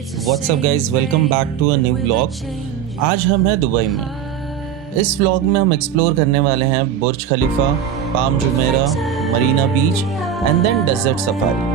WhatsApp guys, welcome back to a new vlog. आज हम हैं दुबई में। इस व्लॉग में हम एक्सप्लोर करने वाले हैं Burj Khalifa, Palm Jumeirah, Marina Beach and then desert safari.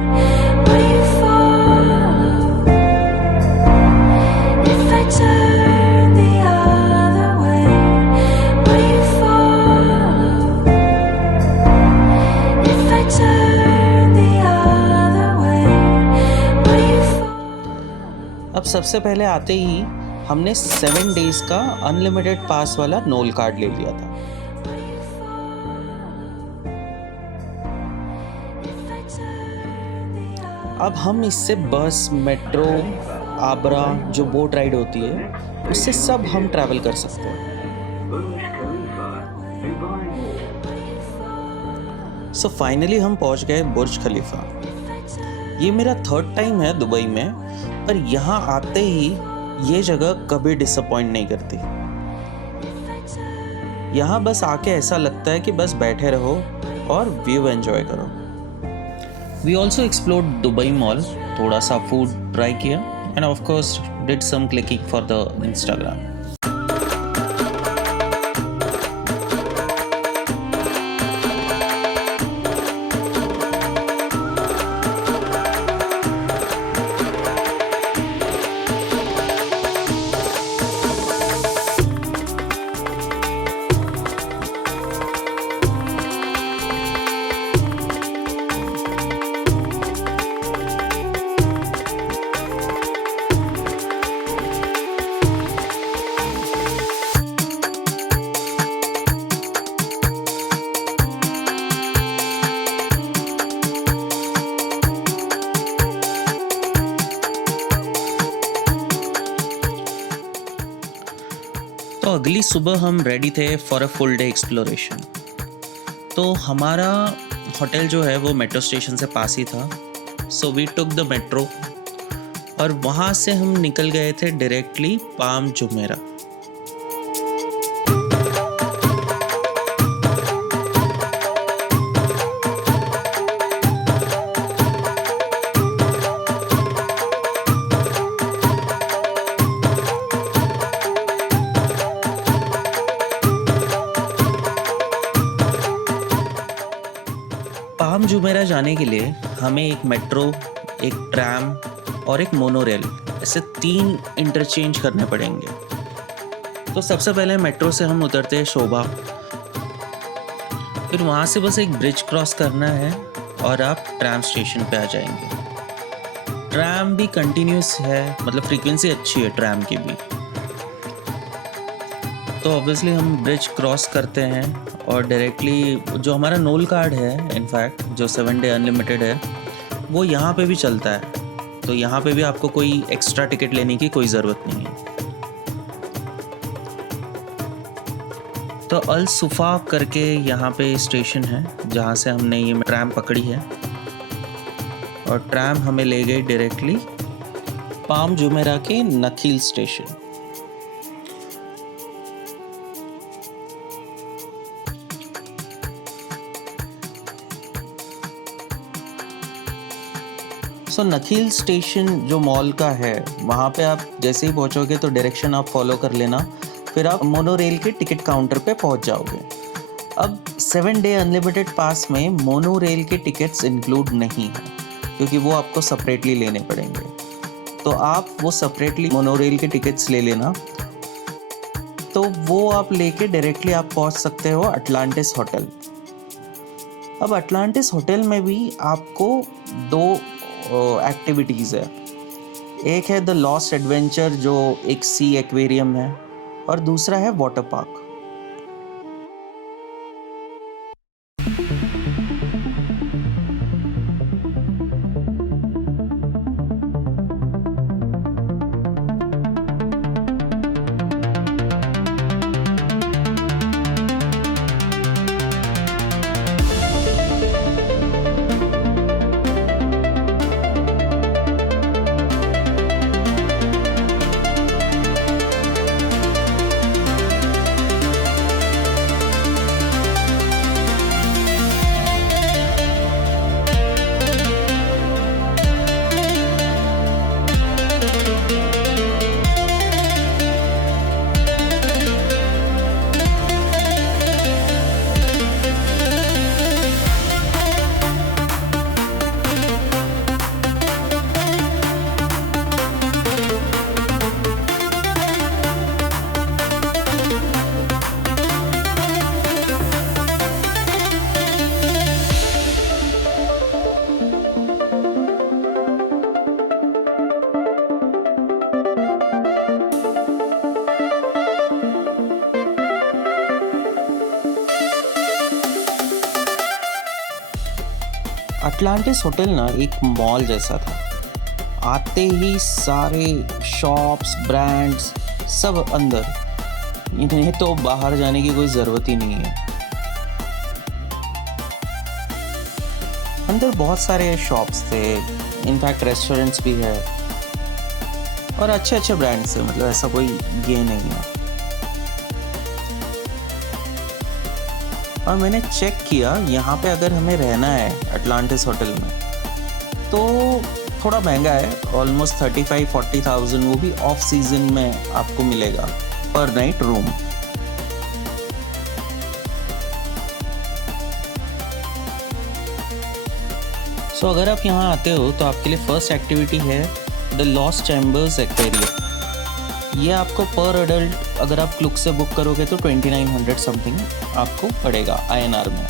अब सबसे पहले आते ही हमने 7 डेज का अनलिमिटेड पास वाला नोल कार्ड ले लिया था। अब हम इससे बस, मेट्रो, आबरा जो बोट राइड होती है, उससे सब हम ट्रैवल कर सकते हैं। सो फाइनली हम पहुंच गए बुर्ज खलीफा। ये मेरा 3rd टाइम है दुबई में, पर यहाँ आते ही ये जगह कभी डिसअपॉइंट नहीं करती। यहाँ बस आके ऐसा लगता है कि बस बैठे रहो और व्यू एंजॉय करो। We also explored Dubai mall, थोड़ा सा फूड ट्राई किया and of course did some clicking for the Instagram. तो अगली सुबह हम रेडी थे for a full day exploration. तो हमारा होटल जो है वो मेट्रो स्टेशन से पास ही था, so we took the metro और वहाँ से हम निकल गए थे directly palm Jumeirah. Palm Jumeirah जाने के लिए हमें एक मेट्रो, एक ट्रैम और एक मोनोरेल, ऐसे 3 इंटरचेंज करने पड़ेंगे। तो सबसे पहले मेट्रो से हम उतरते हैं शोभा, फिर वहाँ से बस एक ब्रिज क्रॉस करना है और आप ट्रैम स्टेशन पे आ जाएंगे। ट्रैम भी कंटिन्यूस है, मतलब फ्रीक्वेंसी अच्छी है ट्रैम की भी। तो ऑब्वियसली हम ब्रिज क्रॉस करते हैं और डायरेक्टली जो हमारा नोल कार्ड है, इनफैक्ट जो 7 डे अनलिमिटेड है, वो यहाँ पे भी चलता है। तो यहाँ पे भी आपको कोई एक्स्ट्रा टिकट लेने की कोई ज़रूरत नहीं है। तो अल सुफा करके यहाँ पे स्टेशन है जहाँ से हमने ये ट्रैम पकड़ी है और ट्रैम हमें ले गई डायरेक्टली पाम जुमेरा के नखील स्टेशन। सो नखील स्टेशन जो मॉल का है, वहाँ पे आप जैसे ही पहुँचोगे तो डायरेक्शन आप फॉलो कर लेना, फिर आप मोनोरेल के टिकट काउंटर पे पहुँच जाओगे। अब 7 डे अनलिमिटेड पास में मोनोरेल के टिकट्स इंक्लूड नहीं है, क्योंकि वो आपको सेपरेटली लेने पड़ेंगे। तो आप वो सेपरेटली मोनोरेल के टिकट्स ले लेना। तो वो आप लेके डायरेक्टली आप पहुँच सकते हो अटलांटिस होटल। अब अटलांटिस होटल में भी आपको 2 एक्टिविटीज़ है। एक है द लॉस्ट एडवेंचर जो एक सी एक्वेरियम है, और दूसरा है वाटर पार्क। अटलांटिस होटल ना एक मॉल जैसा था। आते ही सारे शॉप्स, ब्रांड्स सब अंदर, इन्हें तो बाहर जाने की कोई ज़रूरत ही नहीं है। अंदर बहुत सारे शॉप्स थे, इनफैक्ट रेस्टोरेंट्स भी है और अच्छे अच्छे ब्रांड्स थे, मतलब ऐसा कोई ये नहीं है। और मैंने चेक किया, यहाँ पे अगर हमें रहना है अटलांटिस होटल में तो थोड़ा महंगा है, ऑलमोस्ट 35-40,000, वो भी ऑफ सीजन में आपको मिलेगा पर नाइट रूम। सो अगर आप यहाँ आते हो तो आपके लिए फर्स्ट एक्टिविटी है द लॉस्ट चैम्बर्स एक्वेरियम। ये आपको पर अडल्ट अगर आप क्लुक से बुक करोगे तो 2900 समथिंग आपको पड़ेगा INR में।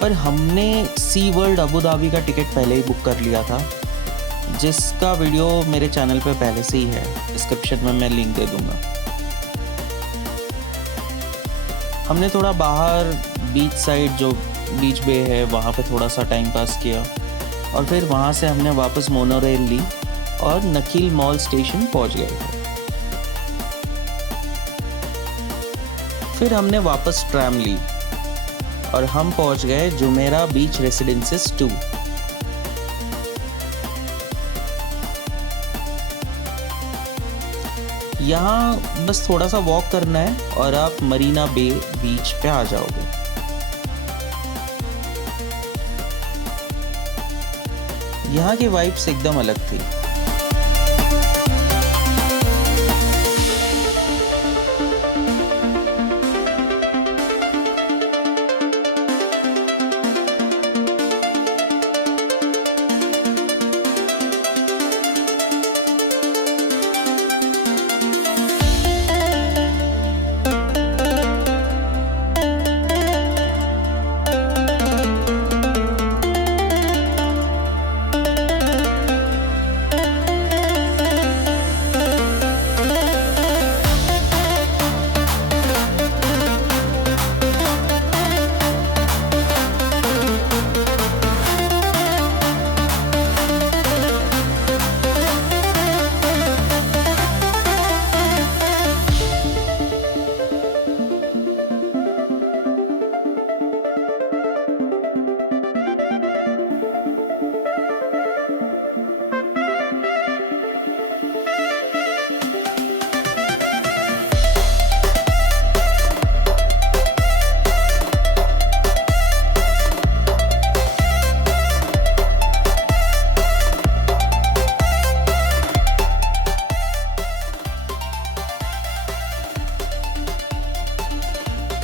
पर हमने सी वर्ल्ड अबू धाबी का टिकट पहले ही बुक कर लिया था, जिसका वीडियो मेरे चैनल पे पहले से ही है, डिस्क्रिप्शन में मैं लिंक दे दूंगा। हमने थोड़ा बाहर बीच साइड जो बीच बे है वहाँ पे थोड़ा सा टाइम पास किया और फिर वहाँ से हमने वापस मोनोरेल ली और नकील मॉल स्टेशन पहुँच गए थे। फिर हमने वापस ट्रैम ली और हम पहुँच गए जुमेरा बीच रेसिडेंसेस 2। यहाँ बस थोड़ा सा वॉक करना है और आप मरीना बे बीच पे आ जाओगे। यहाँ की वाइब्स एकदम अलग थी।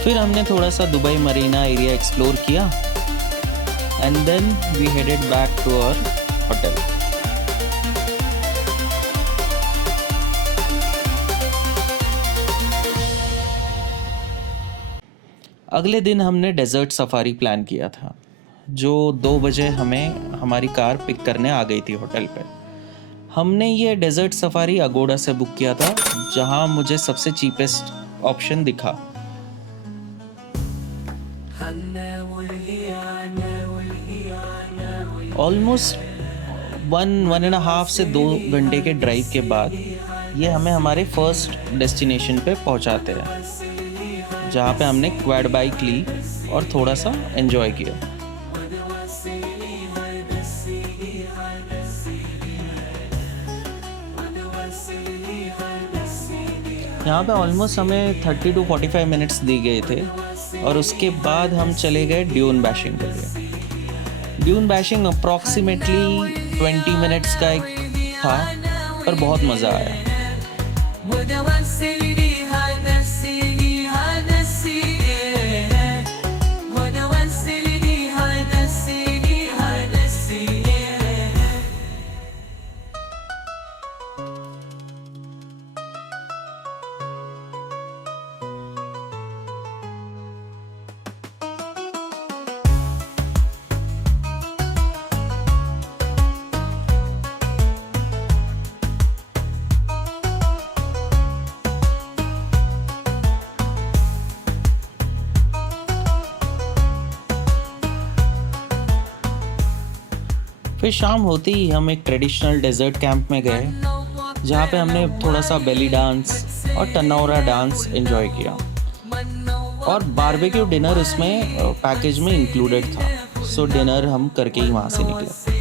फिर हमने थोड़ा सा दुबई मरीना एरिया एक्सप्लोर किया and then we headed back to our hotel. अगले दिन हमने डेजर्ट सफारी प्लान किया था, जो 2 बजे हमें हमारी कार पिक करने आ गई थी होटल पे। हमने ये डेजर्ट सफारी अगोड़ा से बुक किया था, जहां मुझे सबसे चीपेस्ट ऑप्शन दिखा। ऑलमोस्ट 1.5 से 2 घंटे के ड्राइव के बाद ये हमें हमारे फर्स्ट डेस्टिनेशन पे पहुंचाते हैं, जहाँ पे हमने क्वाड बाइक ली और थोड़ा सा एंजॉय किया। यहाँ पे ऑलमोस्ट हमें 30 to 45 मिनट्स दी गए थे और उसके बाद हम चले गए ड्यून बैशिंग के लिए। ड्यून बैशिंग अप्रॉक्सीमेटली 20 मिनट्स का एक था, पर बहुत मज़ा आया। फिर शाम होते ही हम एक ट्रेडिशनल डेजर्ट कैंप में गए, जहाँ पे हमने थोड़ा सा बेली डांस और तनौरा डांस एंजॉय किया, और बारबेक्यू डिनर इसमें पैकेज में इंक्लूडेड था। सो डिनर हम करके ही वहाँ से निकले।